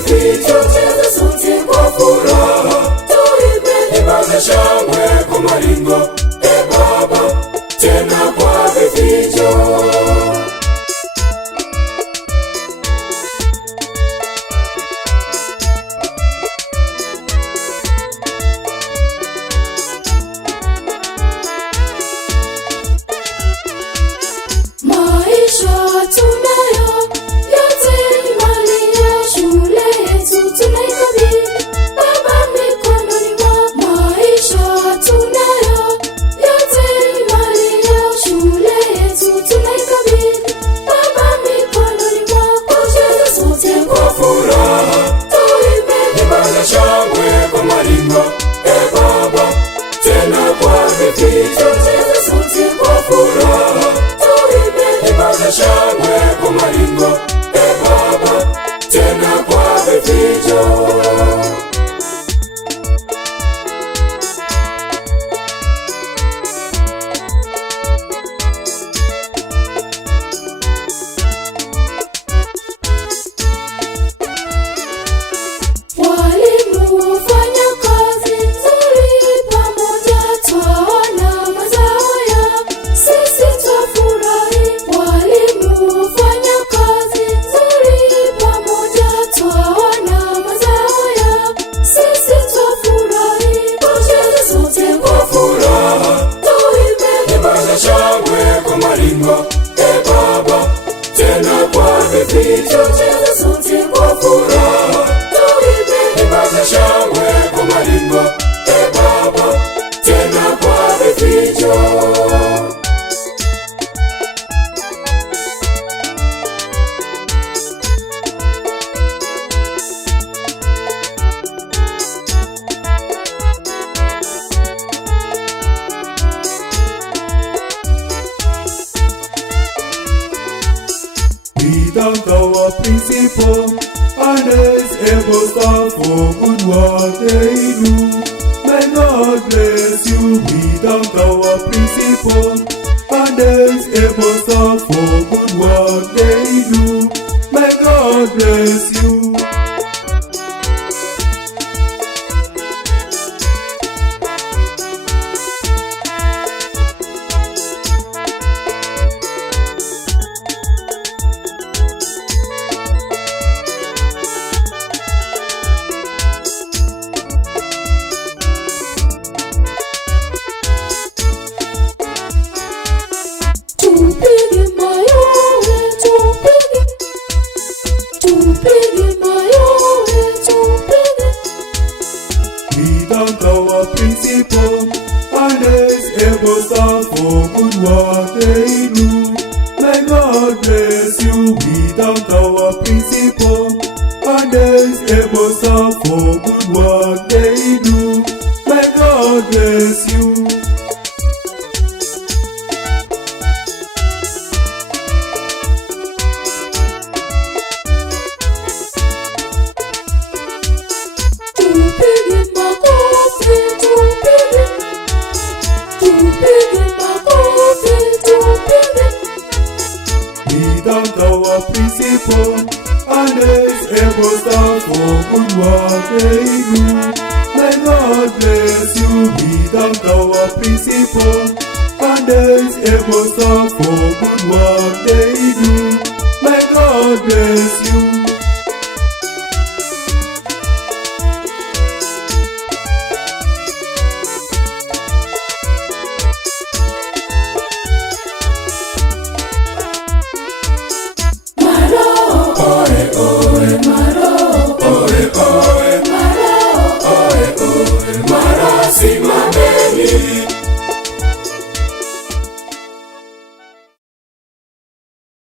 vifijo, tucheze sote kwa furaha, tuimbe nyimbo za shangwe kwa maringo, Baba, tena kwa vifijo. Maisha tunayo yote ni mali ya shule yetu tunaikabidhi Baba mikononi mwako. Maisha tunayo yote ni mali ya shule yetu tunaikabidhi Baba mikononi mwako. Tucheze sote Kwa furaha, tuimbe nyimbo za shangwe kwa maringo, Baba, tena kwa vifijo, tucheze sote kwa furaha, tuimbe nyimbo za shangwe kwa maringo, Baba, tena kwa vifijo. Walimu hufanya kazi nzuri pamoja, twaona mazao yao, sisi twafurahi. Walimu hufanya kazi nzuri pamoja, twaona mazao yao, sisi twafurahi. Tucheze sote Kwa furaha, tuimbe nyimbo za shangwe kwa maringo, Baba, tena kwa vifijo, tucheze sote kwa furaha, tuimbe nyimbo za shangwe kwa maringo, Baba, tena kwa vifijo. We thank our principal and his able staff for good work they do. May God bless you. We thank our principal and his able staff for good work they do. May God bless you. tupige mayowe, tupige mayowe, tupige. We thank our principal and his able staff for good work they do. May God bless you. We thank our principal and his able staff for good work they do. May God bless you. Tupige makofi, tupige makofi, tupige. We thank our principal and his able staff for good work they do. May God bless you. We thank our principal and his able staff for good work they do. May God bless you. Simameni